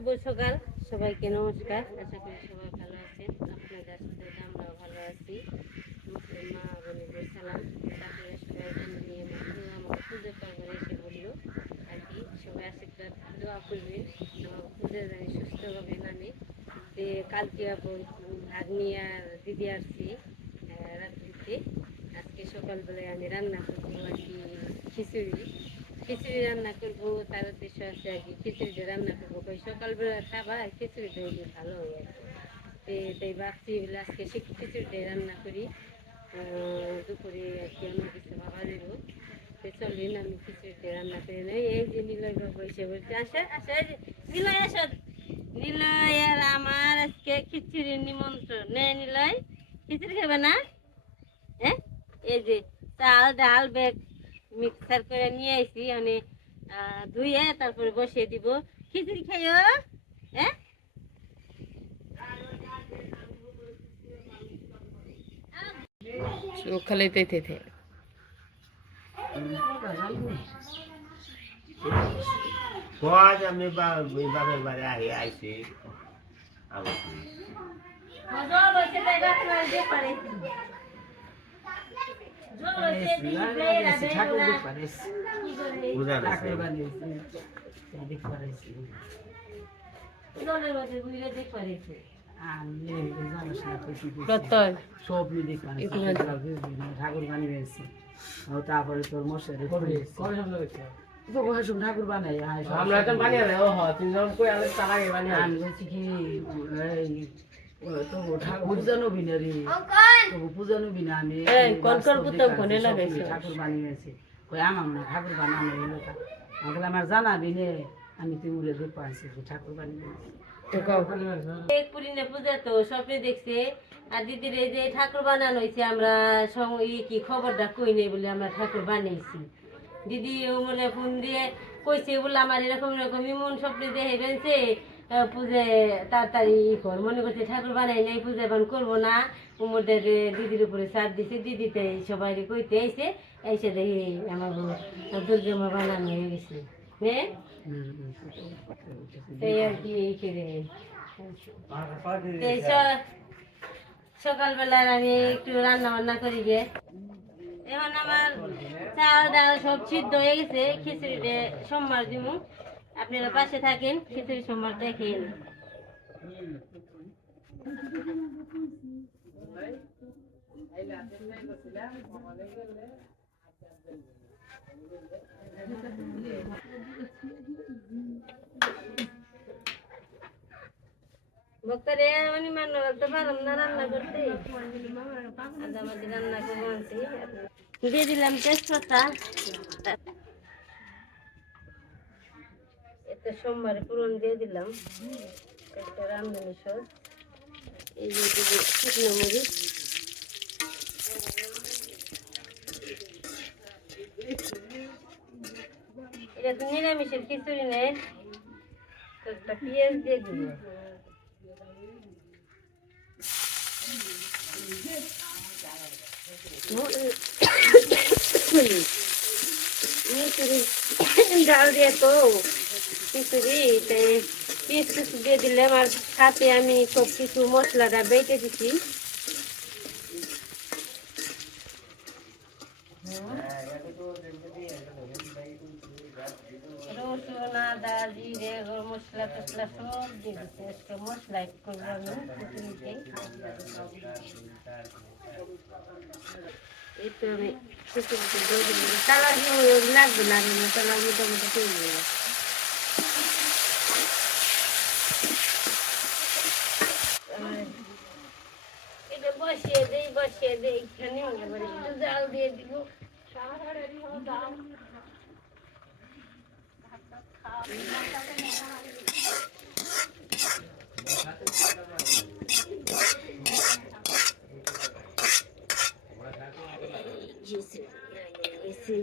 শুভ সকাল। সবাইকে নমস্কার। আশা করি সবাই ভালো আছেন। আপনাদের সাথে আমরাও ভালো আছি। মা বোনেদের সালাম। তারপরে সবাই নিয়ে আমাকে পুজো পার্বণে এসে বলল আর কি, সবাই আশীর্বাদ, দোয়া করবেন। আমার পুজো জানি সুস্থ হবে নামে যে কালকে ভাগ্নি আর দিদি আসছি রাত্রিতে, আজকে সকালবেলায় আমি রান্না করব আর কি খিচুড়ি। খিচুড়ি রান্না করব, তার উদ্দেশ্য আছে আর কি খিচুড়িটা রান্না করব। ওই সকালবেলা খাবার খিচুড়িটা হইলে ভালো হয় আর কি। তাই ভাবছি আজকে সে খিচুড়িটাই রান্না করি। দুপুরে আর কি অন্য কিছু ভাবা দেবো চলুন, আমি খিচুড়িটা রান্না করে। নেই এই যে নিলয় বাবু এসে বলছে, আসে আসে নিলয়, আসো। নিলয় আর আমার আজকে খিচুড়ির নিমন্ত্রণ। নে, নিলয়, খিচুড়ি খাবে না? হ্যাঁ? এই যে চাল, ডাল, বেগ মিক্সার করে নিয়ে আসি মানে ধুয়ে তারপরে বসিয়ে দিব। খিচুড়ি খাইও হ্যাঁ কজ আমি বা- ওই বাপের বাড়ি আই আইছি। আবার ঠাকুর বানিয়ে পেয়েছি তারপরে তোর মশারি তো ঠাকুর বানাই আমরা এখন বানিয়ে ও তিনজন কই আলে তার আগে বানিয়ে আমি বলছি কি এই তো ঠাকুর পূজা না রে পূজা নবী না আমি লাগাইছে। ঠাকুর বানিয়েছি। কই আমার না ঠাকুর বানানো এলো আমি আমার জানাবি নে আমি তুই উড়ে দিয়ে পাইছি ঠাকুর বানিয়েছি। তো কও। এক পুরিনে পূজা তো স্বপ্নে দেখছে। আর দিদির এই যে ঠাকুর বানানো হয়েছে আমরা সঙ্গ ই কি খবরটা কই নেই বলে আমরা ঠাকুর বানিয়েছি। দিদি ও মনে ফোন দিয়ে কইছে বলে আমার এরকম এরকম ইমন স্বপ্নে দেখে বেনছে পুজে তাড়াতাড়ি ই কর মনে করছে, ঠাকুর বানাই নাই, পূজা বান করব না। উমরদের দিদির উপরে সাথ দিছে, দিদিতে সবাই কইতে আইছে এসে দেখি আমার দুর্গা মা বানানো হয়ে গেছে। হ্যাঁ এই আর কি, এই করে এই স- সকালবেলার আমি একটু রান্না বান্না করি গে। এখন আমার চাল ডাল সব সিদ্ধ হয়ে গেছে, খিচুড়িতে সোমবার দিব আপনারা পাশে থাকেন, খিচুড়ি সোমবার দেখেন। বক্তারে মানে মান্য করতে পারলাম না, রান্না করতে। রান্না দিয়ে দিলাম তেজপাতা। একটা সোমবারে পূরণ দিয়ে দিলাম একটা রামধনি সস এই যে শুকনো মরিচ এটা তো নিরামিষের খিচুড়ি নেই তো একটা পেঁয়াজ দিয়ে দিল ডাল দিয়ে তো খিচুড়ি পিস পিস দিয়ে দিলাম আর সাথে আমি সব কিছু মশলাটা বেটে দিচ্ছি রসুন আদা জিরে গরম মশলা টসলা সব দিয়ে দিচ্ছি আজকে মশলা এক করব আমি এই তো আমি লাগবে না রে তালা মোটামুটি চলে যাবে এটা বসিয়ে দেই বসিয়ে দেই এখানে এবার একটু জাল দিয়ে দিব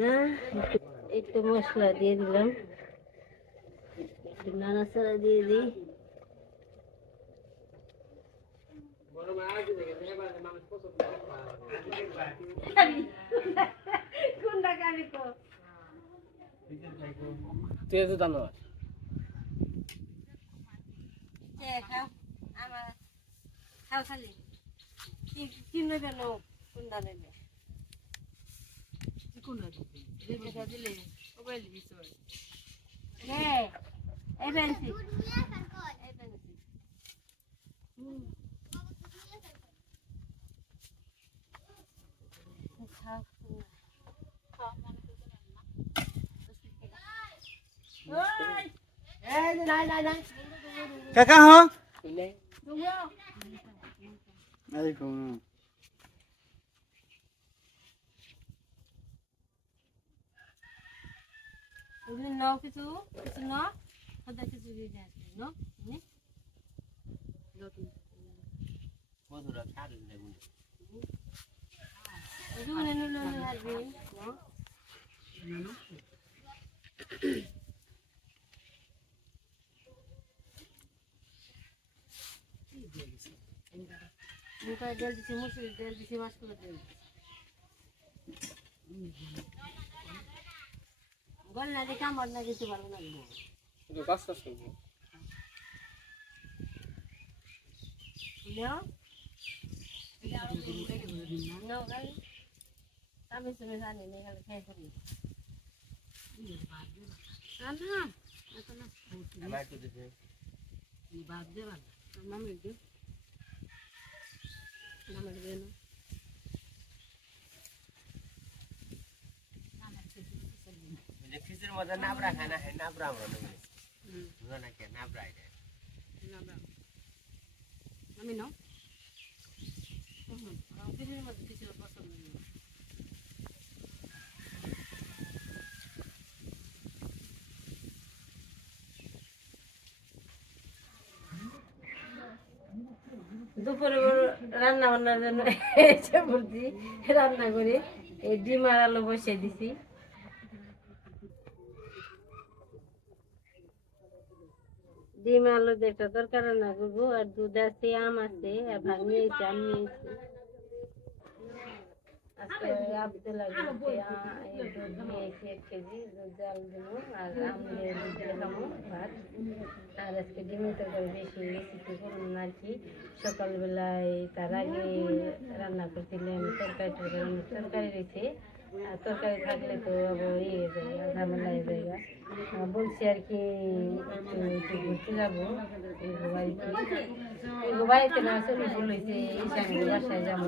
না একটু মশলা দিয়ে দিলাম। একটু নাড়াচাড়া দিয়ে দিই। তো জানো আছে খাও আমার খাও খালি কি কি নেবে নো কোনটা নেবে এটা দিলে হ্যাঁ এই বেঞ্চি বেঞ্চি হুম খাও কাকা হ আলাইকুম এগুলি নাও কিছু কিছু নাও সদা কিছু দিয়ে আসবে নাও নে বন্ধুরা ছাড়ুন দেখুন এগুলো নিলে নিলে আসবে নাও মুখায় তেল দিছি মুসুরি তেল দিছি মাছগুলো তেল দিছি গল না দেখে আমার না কিছু পারব না নাও নাও গাই আমি শুনে জানি না গেলে খেয়ে ফেলি না না এত না আমার একটু দিতে বাদ দে বাদ মামি দে মামি দে না ওই যে খিচুড়ির মধ্যে নাবড়া খায় না হ্যাঁ নাবড়া আমরা নেব বুঝো না কে নাবড়া এটা দুপুরে রান্না বান্নার জন্য এসে বলছি, রান্না করে এই ডিম আর আলু বসিয়ে দিছি। ডিম আলু দিয়ে দরকার না রান্না করব আর দুধ আছে, আম আছে, আর ভাগ নিয়েছি আম নিয়েছি। আজকে নিয়েছি এক কেজি জাল দেবো আর আম ভাত। আর আজকে ডিমের তরকারি বেশি রেসিপি করুন আর কি। সকালবেলায় তার আগে রান্না করছিলাম তরকারি টরকারি তরকারি রয়েছে। আর তরকারি থাকলে তো ইয়ে যায়, ঝামেলা হয়ে যায়। বলছি আর কি, একটু ঘুরতে যাব, এগো বাড়িতে। বাড়িতে না চলে বলেছে ঈশানের বাসায় যাব।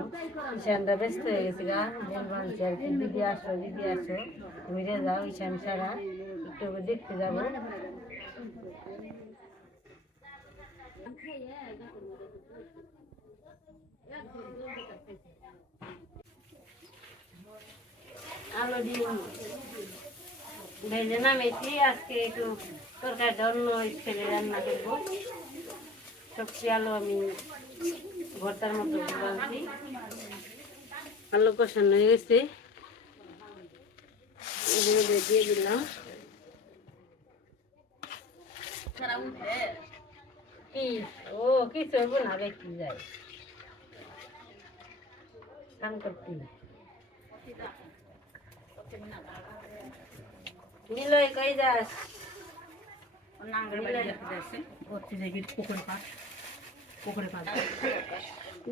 ঈশানরা ব্যস্ত হয়ে গেছে গা বল বানছে আর কি, দিদি আসো দিদি আসো, ঘুরে যাও, ঈশান ছাড়া, একটু দেখতে যাব। আলু ডিম ভেজে নামেছি আজকে একটু তরকারিটা অন্য স্টাইলে রান্না করব। সবজি, আলু আমি ভর্তার মতো বানছি আলু কষানো হয়ে গেছে। দিয়ে দিলাম। কি? ও, কিছু হইব না দেখতে যায় কাম করতে। নিলয় কই যাস?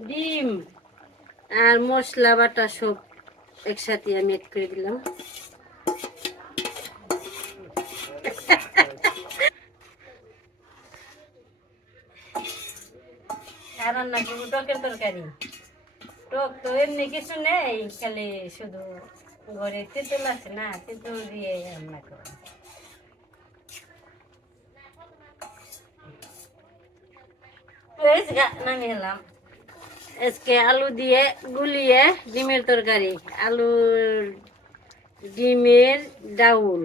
ডিম আর মশলা বাটা সব একসাথে আমি এড করে দিলাম। রান্না করব টকের তরকারি। টক তো এমনি কিছু নেই খালি শুধু ঘরে তেঁতুল আছে না, তেঁতুল দিয়ে রান্না করব নামিয়ে এলাম। আলু দিয়ে গুলিয়ে ডিমের তরকারি, আলুর ডিমের ডাউল।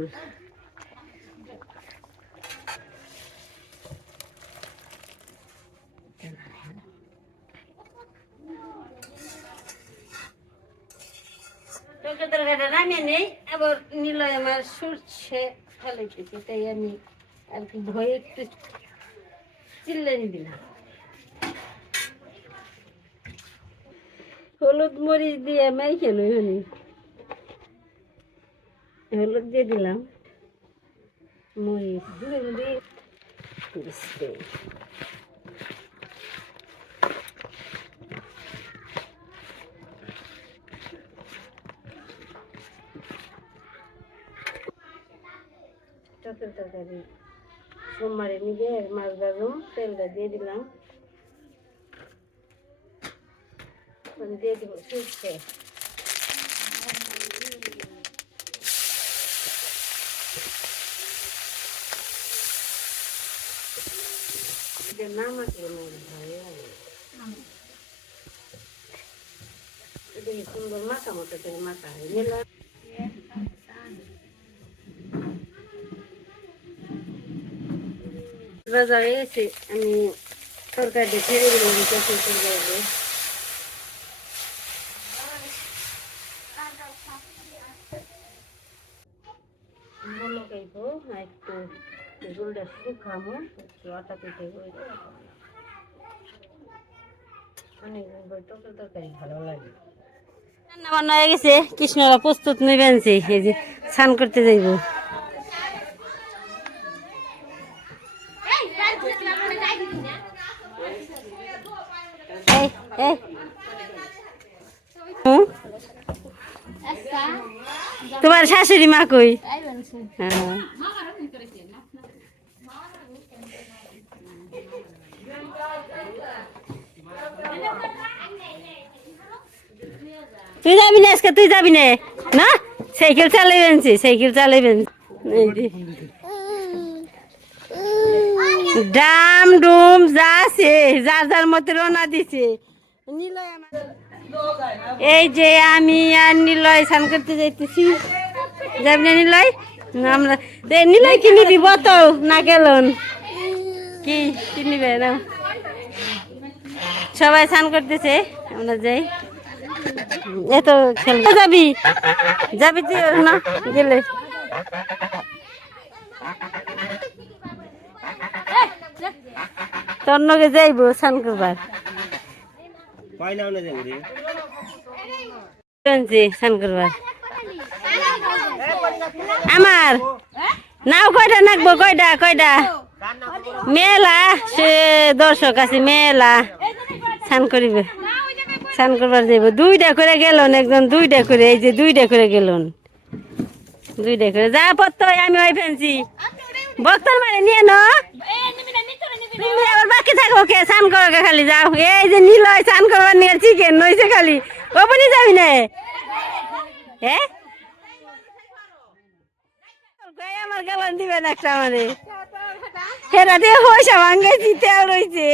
তোকে তরকারিটা নামিয়ে নেই, আবার নিলয় আমার সরষে ফেলাইতেছে তাই আমি আর কি ভয়ে একটু চিল্লানি দিলাম। হলুদ মরিচ দিয়ে মাই কেন হলুদ দিয়ে দিলাম। মরিচ দিয়ে টকের তরকারি সোমবারে মিলে মাছ ভাজুম তেলটা দিয়ে দিলাম এখন দিয়ে দিব সুচ্ছে এটা না মাখলে আমার ভালো লাগে না। এটা কি সুন্দর মাখা মতো করে মাখা হয় বাজারে এসে আমি তরকারি ছেড়ে দিলাম চোখের তরকারি একটু ঝোলটা শুকামো একটু আটা পিঠে করে অনেক টকের তরকারি ভালো লাগে। রান্না বান্না হয়ে গেছে কৃষ্ণরা প্রস্তুত নেবেন এই যে স্নান করতে যাইব এই এই হুম? তোমার শাশুড়ি মা কই? হ্যাঁ। তুই যাবি না আজকে তুই যাবি না। না? সাইকেল চালাইবেন সে সাইকেল চালাইবেন এই ডাম ডুম যা আছে যার যার মতো রওনা দিছে। এই যে আমি আর নিলয় স্নান করতে যাইতেছি। যাবি না নিলয়? আমরা নিলয় কি নিবি বোতল না গেলন। কি কি নিবে? না সবাই স্নান করতেছে, আমরা যাই। এত খেলতে যাবি? যাবি তুই, না, গেলে। তোর নগে যাইব স্নান করবার কয় নাও না যাব রে শুনছি স্নান করবার আমার? নাও কয়টা নাকবো, কয়টা কয়টা? মেলা, সে দর্শক আছে, মেলা। স্নান করিবে। স্নান করবার যাইব। দুইটা করে গেলন, একজন দুইটা করে, এই যে দুইটা করে গেলন। দুইটা করে। যা পত্ত আমি ওই ফেনছি। বক্তর মানে নিয়ে ন? তুমি আবার বাকি থাকব কে? স্নান করো খালি, যাও। এই যে নীল স্নান করবার নিয়ে চিকেন নইছে খালি। ওপনি যাবি না? হ্যাঁ আমার গালান দিবেন একটা মানে হেরা দিয়ে পয়সা ভাঙ্গাইছি তেল রয়েছে